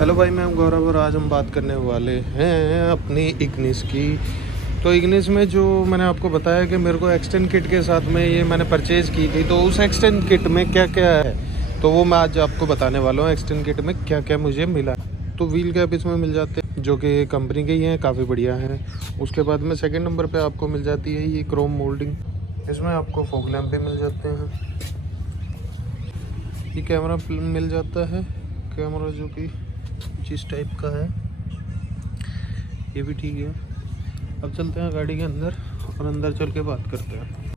Hello भाई, मैं गौरव और आज हम बात करने वाले हैं अपनी इग्निस की। तो इग्निस में जो मैंने आपको बताया कि मेरे को एक्सटेंड किट के साथ में ये मैंने परचेज़ की थी, तो उस एक्सटेंड किट में क्या क्या है तो वो मैं आज आपको बताने वाला हूँ। एक्सटेंड किट में क्या क्या मुझे मिला। तो व्हील कैप इसमें मिल जाते हैं जो कि कंपनी के ही हैं, काफ़ी बढ़िया हैं। उसके बाद में सेकेंड नंबर पर आपको मिल जाती है ये क्रोम मोल्डिंग। इसमें आपको फॉग लैम्प भी मिल जाते हैं। ये कैमरा मिल जाता है, कैमरा जो कि जिस टाइप का है ये भी ठीक है। अब चलते हैं गाड़ी के अंदर और अंदर चल के बात करते हैं।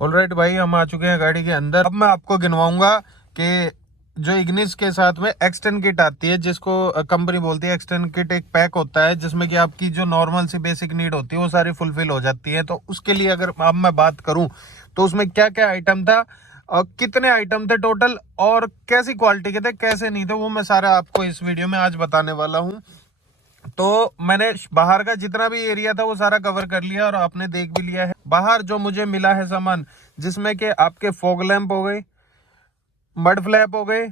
ऑलराइट भाई, हम आ चुके हैं गाड़ी के अंदर। अब मैं आपको गिनवाऊंगा कि जो इग्निस के साथ में एक्सटेंड किट आती है, जिसको कंपनी बोलती है एक्सटेंड किट, एक पैक होता है जिसमें कि आपकी जो नॉर्मल सी बेसिक नीड होती है वो सारी फुलफिल हो जाती है। तो उसके लिए अगर अब मैं बात करूं तो उसमें क्या क्या आइटम था और कितने आइटम थे टोटल और कैसी क्वालिटी के थे कैसे नहीं थे, वो मैं सारा आपको इस वीडियो में आज बताने वाला हूं। तो मैंने बाहर का जितना भी एरिया था वो सारा कवर कर लिया और आपने देख भी लिया है बाहर जो मुझे मिला है सामान, जिसमें कि आपके फॉग लैंप हो गए, मड फ्लैप हो गए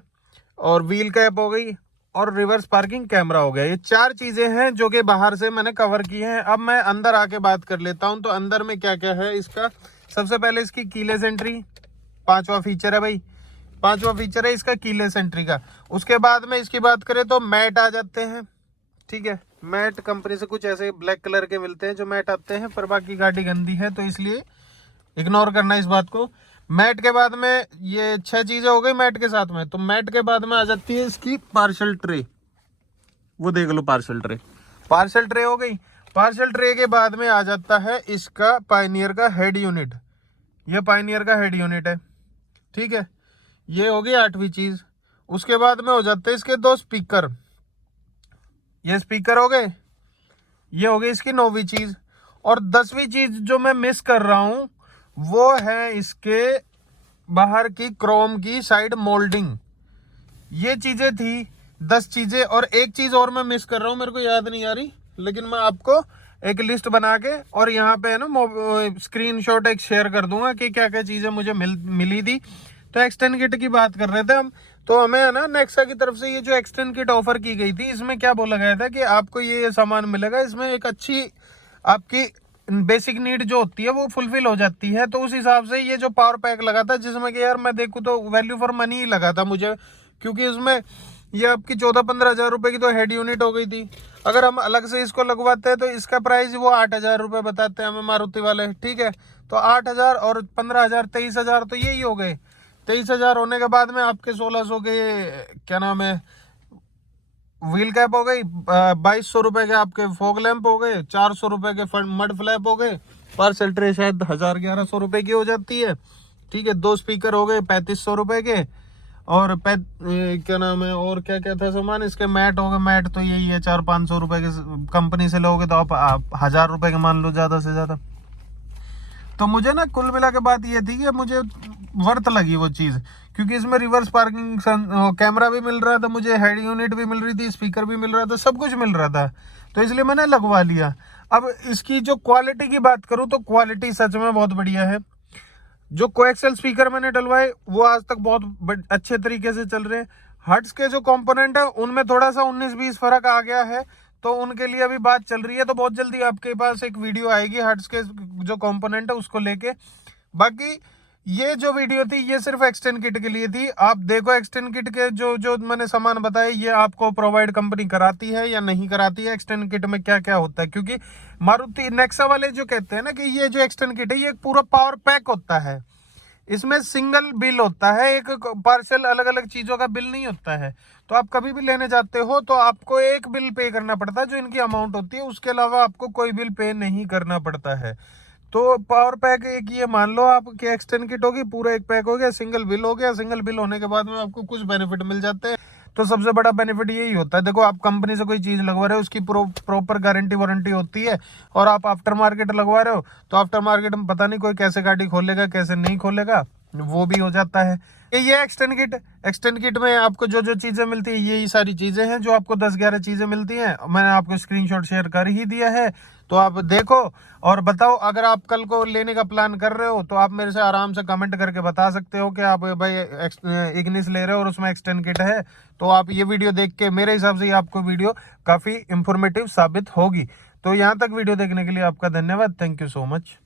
और व्हील कैप हो गई और रिवर्स पार्किंग कैमरा हो गया। ये चार चीजें हैं जो कि बाहर से मैंने कवर की हैं। अब मैं अंदर आके बात कर लेता हूं तो अंदर में क्या क्या है इसका। सबसे पहले इसकी कीलेस एंट्री, पांचवा फीचर है भाई, पांचवा फीचर है इसका कीलेस एंट्री का। उसके बाद में इसकी बात करें तो मैट आ जाते हैं, ठीक है। मैट कंपनी से कुछ ऐसे ब्लैक कलर के मिलते हैं जो मैट आते हैं, पर बाकी गाड़ी गंदी है तो इसलिए इग्नोर करना इस बात को। मैट के बाद में ये 6 चीजें हो गई मैट के साथ में। तो मैट के बाद में आ जाती है इसकी पार्सल ट्रे, वो देख लो पार्सल ट्रे, पार्सल ट्रे हो गई। पार्सल ट्रे के बाद में आ जाता है इसका पायनियर का हेड यूनिट, ये पायनियर का हेड यूनिट है, ठीक है। ये होगी 8वीं चीज। उसके बाद में हो जाते हैं इसके 2 स्पीकर, ये स्पीकर हो गए। ये हो गई इसकी 9वीं चीज। और 10वीं चीज जो मैं मिस कर रहा हूं वो है इसके बाहर की क्रोम की साइड मोल्डिंग। ये चीजें थी 10 चीजें। और एक चीज और मैं मिस कर रहा हूं, मेरे को याद नहीं आ रही, लेकिन मैं आपको एक लिस्ट बना के और यहाँ पे है ना स्क्रीनशॉट एक शेयर कर दूंगा कि क्या क्या चीजें मुझे मिली थी। तो एक्सटेंड किट की बात कर रहे थे हम, तो हमें है ना नेक्सा की तरफ से ये जो एक्सटेंड किट ऑफर की गई थी, इसमें क्या बोला गया था कि आपको ये सामान मिलेगा, इसमें एक अच्छी आपकी बेसिक नीड जो होती है वो फुलफिल हो जाती है। तो उस हिसाब से ये जो पावर पैक लगा था, जिसमें कि यार मैं देखूँ तो वैल्यू फॉर मनी ही लगा था मुझे, क्योंकि इसमें ये आपकी 14-15 हज़ार रुपए की तो हेड यूनिट हो गई थी। अगर हम अलग से इसको लगवाते हैं तो इसका प्राइस वो 8,000 रुपये बताते हैं हमें मारुति वाले, ठीक है। तो 8,000 और 15,000 23,000 तो यही हो गए। 23,000 होने के बाद में आपके 1600 के क्या नाम है व्हील कैप हो गई, 2,200 रुपए के आपके फॉग लैंप हो गए, 400 रुपए के मड फ्लैप हो गए। पार्सल ट्रे शायद 1,000-1,100 रुपए की हो जाती है, ठीक है। 2 स्पीकर हो गए 3,500 रुपए के। और क्या नाम है और क्या क्या था सामान, इसके मैट हो गए, मैट तो यही है 400-500 रुपए के, कंपनी से लोगे तो आप 1,000 रुपए के मान लो ज्यादा से ज्यादा। तो मुझे ना कुल मिला के बात ये थी कि मुझे वर्थ लगी वो चीज, क्योंकि इसमें रिवर्स पार्किंग कैमरा भी मिल रहा था मुझे, हेड यूनिट भी मिल रही थी, स्पीकर भी मिल रहा था, सब कुछ मिल रहा था, तो इसलिए मैंने लगवा लिया। अब इसकी जो क्वालिटी की बात करूं तो क्वालिटी सच में बहुत बढ़िया है। जो कोएक्सियल स्पीकर मैंने डलवाए वो आज तक बहुत अच्छे तरीके से चल रहे हैं। हर्ट्स के जो कंपोनेंट है उनमें थोड़ा सा 19-20 फर्क आ गया है, तो उनके लिए अभी बात चल रही है। तो बहुत जल्दी आपके पास एक वीडियो आएगी हर्ट्स के जो कंपोनेंट है उसको लेके। बाकी ये जो वीडियो थी ये सिर्फ एक्सटेंड किट के लिए थी। आप देखो एक्सटेंड किट के जो जो मैंने सामान बताए ये आपको प्रोवाइड कंपनी कराती है या नहीं कराती है, एक्सटेंड किट में क्या क्या होता है। क्योंकि मारुति नेक्सा वाले जो कहते हैं ना कि ये जो एक्सटेंड किट है ये पूरा पावर पैक होता है, इसमें सिंगल बिल होता है, एक पार्सल अलग अलग चीजों का बिल नहीं होता है। तो आप कभी भी लेने जाते हो तो आपको एक बिल पे करना पड़ता है जो इनकी अमाउंट होती है, उसके अलावा आपको कोई बिल पे नहीं करना पड़ता है। तो पावर पैक एक ये मान लो आप कि एक्सटेंड किट होगी, पूरा एक पैक हो गया, सिंगल बिल हो गया। सिंगल बिल होने के बाद में आपको कुछ बेनिफिट मिल जाते हैं। तो सबसे बड़ा बेनिफिट यही होता है, देखो आप कंपनी से कोई चीज लगवा रहे हो उसकी प्रॉपर गारंटी वारंटी होती है, और आप आफ्टर मार्केट लगवा रहे हो तो आफ्टर मार्केट में पता नहीं कोई कैसे गाड़ी खोलेगा कैसे नहीं खोलेगा, वो भी हो जाता है। ये एक्सटेंड किट में आपको जो जो चीजें मिलती है यही सारी चीजें हैं जो आपको 10-11 चीजें मिलती हैं। मैंने आपको स्क्रीनशॉट शेयर कर ही दिया है, तो आप देखो और बताओ। अगर आप कल को लेने का प्लान कर रहे हो तो आप मेरे से आराम से कमेंट करके बता सकते हो कि आप भाई इग्निस ले रहे हो और उसमें एक्सटेंड किट है। तो आप ये वीडियो देख के मेरे हिसाब से आपको वीडियो काफी इंफॉर्मेटिव साबित होगी। तो यहाँ तक वीडियो देखने के लिए आपका धन्यवाद। Thank you so much.